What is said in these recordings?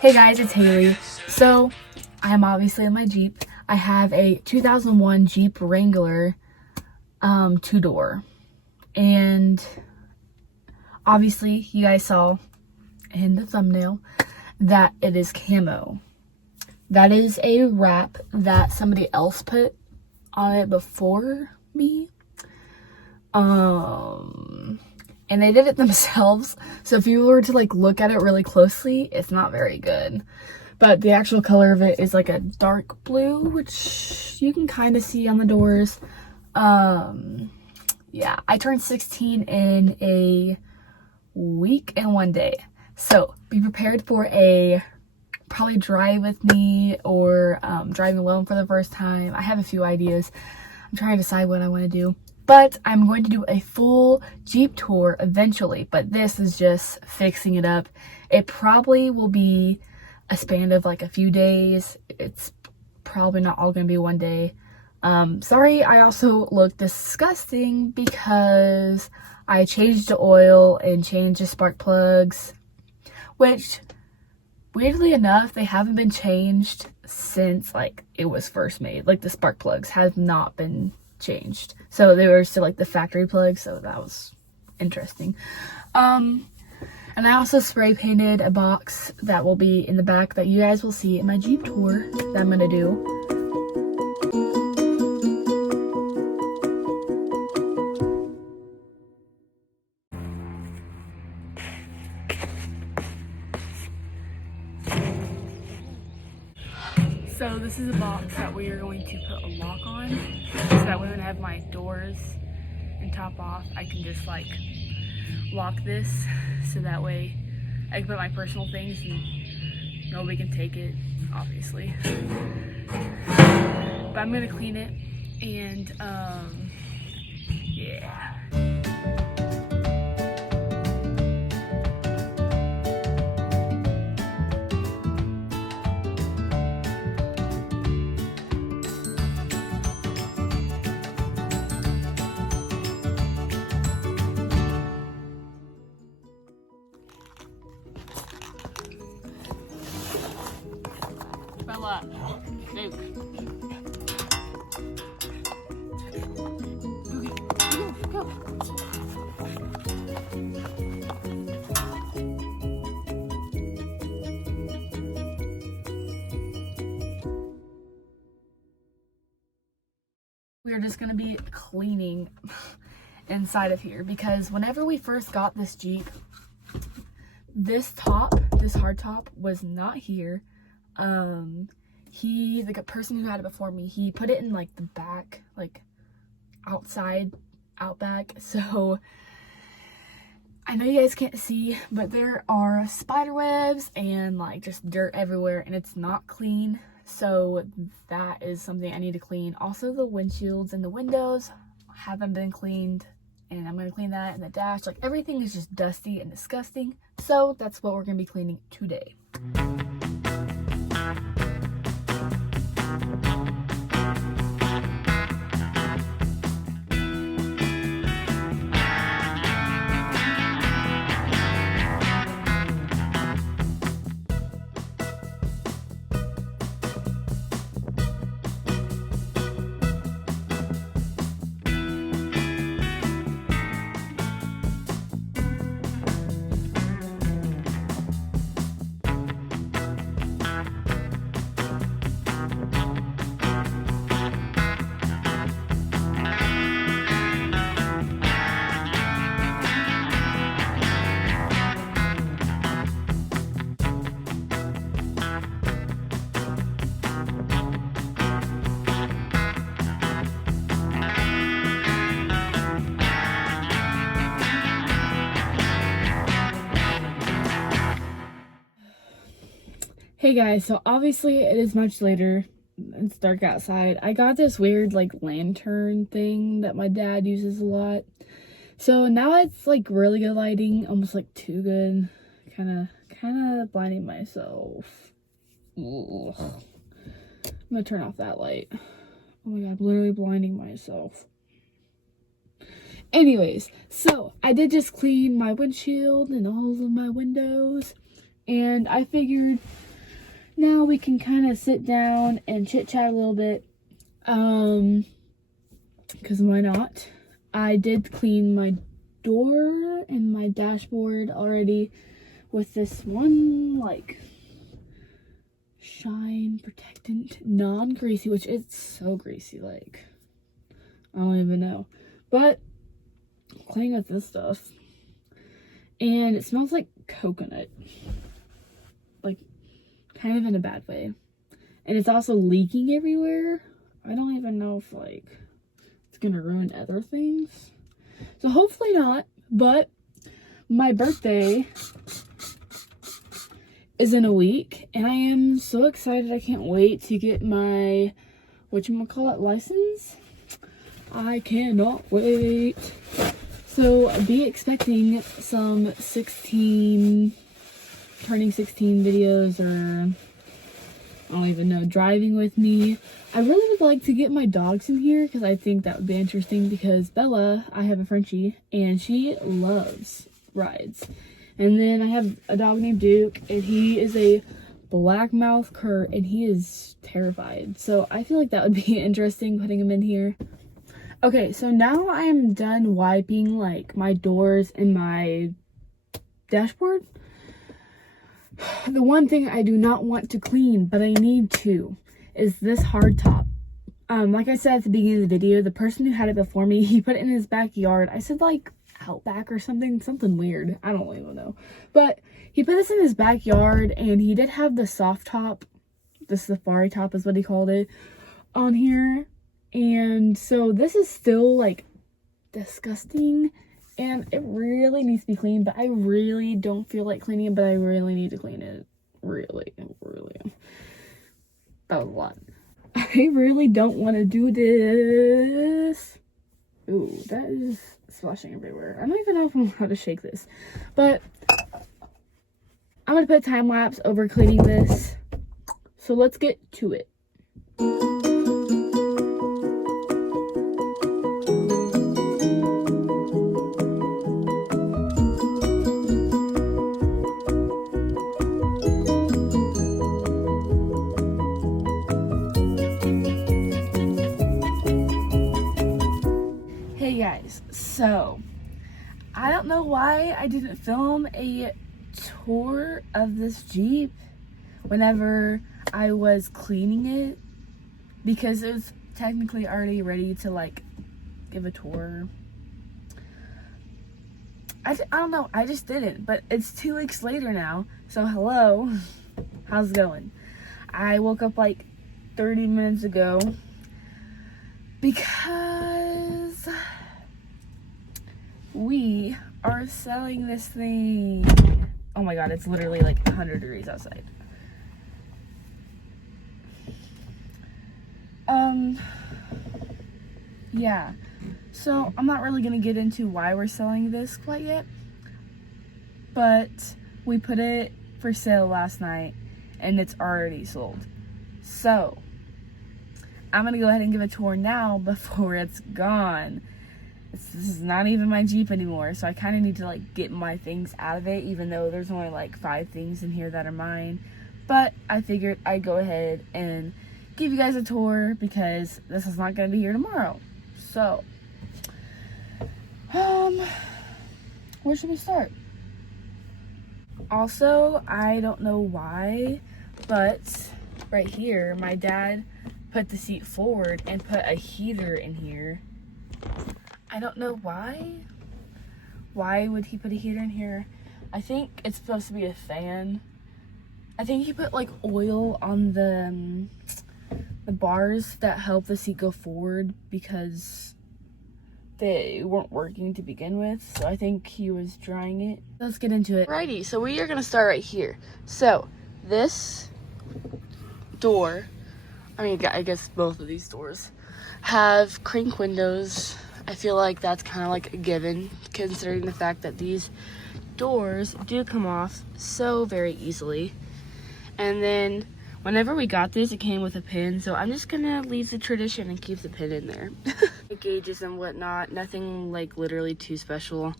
Hey guys, it's Haley. So, I am obviously in my Jeep. I have a 2001 Jeep Wrangler two-door. And obviously, you guys saw in the thumbnail that it is camo. That is a wrap that somebody else put on it before me. And they did it themselves, so if you were to like look at it really closely, it's not very good. But the actual color of it is like a dark blue, which you can kind of see on the doors. Yeah, I turned 16 in a week and 1 day, so be prepared for a probably drive with me or driving alone for the first time. I have a few ideas. I'm trying to decide what I want to do. But I'm going to do a full Jeep tour eventually, but this is just fixing it up. It probably will be a span of like a few days. It's probably not all going to be 1 day. Sorry, I also look disgusting because I changed the oil and changed the spark plugs, which weirdly enough, they haven't been changed since like it was first made. Like the spark plugs have not been changed, so they were still like the factory plugs, so that was interesting. And I also spray painted a box that will be in the back that you guys will see in my Jeep tour that I'm gonna do. So this is a box that we are going to put a lock on, so that way when I have my doors and top off, I can just like lock this, so that way I can put my personal things and nobody can take it, obviously. But I'm gonna clean it and yeah. Bella, Luke. Go. We are just gonna be cleaning inside of here because whenever we first got this Jeep, this hard top was not here. The person who had it before me, he put it in like the back, like out back. So I know you guys can't see, but there are spider webs and like just dirt everywhere, and it's not clean. So that is something I need to clean. Also, the windshields and the windows haven't been cleaned, and I'm gonna clean that, and the dash. Like everything is just dusty and disgusting. So that's what we're gonna be cleaning today. Hey guys, so obviously it is much later. It's dark outside. I got this weird like lantern thing that my dad uses a lot. So now it's like really good lighting, almost like too good. Kind of blinding myself. Ugh. I'm gonna turn off that light. Oh my god, I'm literally blinding myself. Anyways, so I did just clean my windshield and all of my windows, and I figured now we can kind of sit down and chit chat a little bit. Because why not? I did clean my door and my dashboard already with this one, like, shine protectant, non-greasy, which it's so greasy, like, I don't even know. But I'm cleaning with this stuff, and it smells like coconut, like, kind of in a bad way. And it's also leaking everywhere. I don't even know if, like, it's gonna ruin other things. So hopefully not, but my birthday is in a week, and I am so excited. I can't wait to get my whatchamacallit license. I cannot wait. So be expecting some turning 16 videos, or I don't even know, driving with me. I really would like to get my dogs in here because I think that would be interesting, because Bella, I have a Frenchie, and she loves rides. And then I have a dog named Duke, and he is a black mouth cur, and he is terrified. So I feel like that would be interesting, putting him in here. Okay, so now I am done wiping, like, my doors and my dashboard. The one thing I do not want to clean, but I need to, is this hard top. Like I said at the beginning of the video, the person who had it before me, he put it in his backyard. I said, like, outback or something weird. I don't even know. But he put this in his backyard, and he did have the soft top, the safari top is what he called it, on here. And so this is still, like, disgusting, and it really needs to be cleaned, but I really don't feel like cleaning it, but I really need to clean it. Really. That was a lot. I really don't want to do this. Ooh, that is splashing everywhere. I don't even know if I'm how to shake this, but I'm gonna put a time lapse over cleaning this. So let's get to it. Hey guys, so I don't know why I didn't film a tour of this Jeep whenever I was cleaning it, because it was technically already ready to, like, give a tour. I don't know, I just didn't, but it's 2 weeks later now, so hello, how's it going? I woke up like 30 minutes ago because we are selling this thing. Oh my god, it's literally like 100 degrees outside. Yeah, so I'm not really gonna get into why we're selling this quite yet, but we put it for sale last night and it's already sold. So I'm gonna go ahead and give a tour now before it's gone. This is not even my Jeep anymore, so I kind of need to, like, get my things out of it, even though there's only like 5 things in here that are mine. But I figured I'd go ahead and give you guys a tour because this is not gonna be here tomorrow. So where should we start? Also, I don't know why, but right here my dad put the seat forward and put a heater in here. I don't know why. Why would he put a heater in here? I think it's supposed to be a fan. I think he put, like, oil on the bars that help the seat go forward because they weren't working to begin with. So I think he was drying it. Let's get into it. Alrighty, so we are gonna start right here. So this door, I guess both of these doors have crank windows. I feel like that's kind of like a given, considering the fact that these doors do come off so very easily. And then whenever we got this, it came with a pin, so I'm just gonna leave the tradition and keep the pin in there. Gauges and whatnot, nothing like literally too special.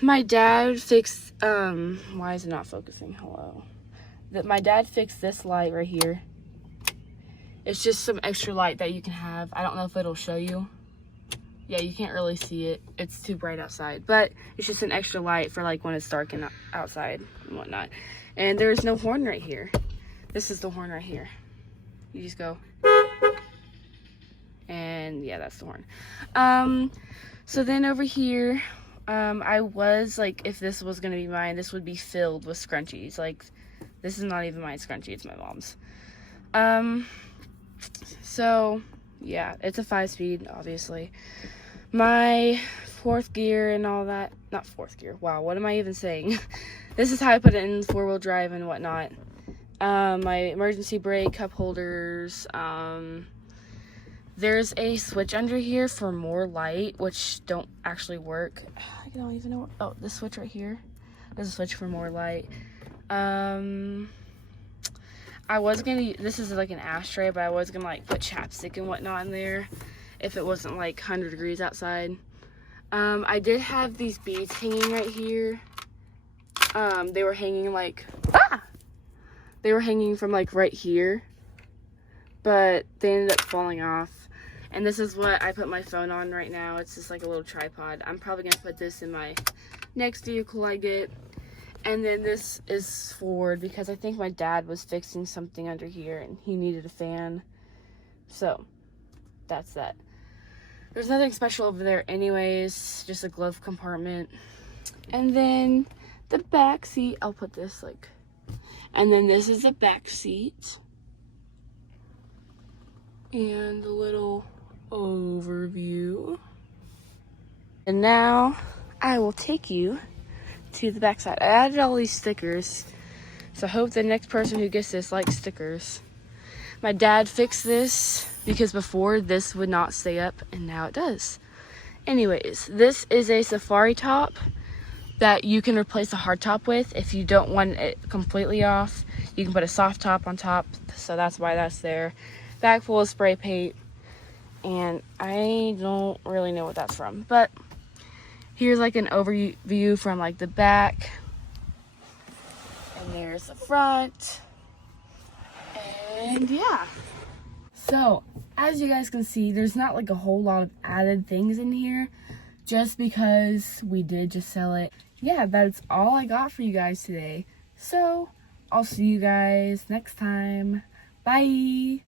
My dad fixed, why is it not focusing? Hello. that my dad fixed this light right here. It's just some extra light that you can have. I don't know if it'll show you. Yeah, you can't really see it. It's too bright outside. But it's just an extra light for like when it's dark and outside and whatnot. And there's no horn right here. This is the horn right here. You just go. And yeah, that's the horn. So then over here, I was like, if this was gonna be mine, this would be filled with scrunchies. Like, this is not even my scrunchie, it's my mom's. So yeah, it's a 5-speed, obviously. My 4th gear and all that, not 4th gear, wow, what am I even saying? This is how I put it in 4-wheel drive and whatnot. My emergency brake, cup holders, there's a switch under here for more light, which don't actually work. I don't even know. Oh, this switch right here. There's a switch for more light. I was gonna, this is like an ashtray, but I was gonna like put chapstick and whatnot in there if it wasn't like 100 degrees outside. I did have these beads hanging right here. They were hanging like, they were hanging from like right here, but they ended up falling off. And this is what I put my phone on right now. It's just like a little tripod. I'm probably gonna put this in my next vehicle I get. And then this is forward because I think my dad was fixing something under here and he needed a fan. So that's that. There's nothing special over there anyways, just a glove compartment. And then the back seat, I'll put this like, and then this is the back seat. And a little overview. And now I will take you to the back side. I added all these stickers, so I hope the next person who gets this likes stickers. My dad fixed this because before this would not stay up and now it does. Anyways, this is a safari top that you can replace a hard top with. If you don't want it completely off, you can put a soft top on top, so that's why that's there. Bag full of spray paint, and I don't really know what that's from, but here's like an overview from like the back, and there's the front, and yeah. So as you guys can see, there's not like a whole lot of added things in here just because we did just sell it. Yeah, that's all I got for you guys today, so I'll see you guys next time. Bye.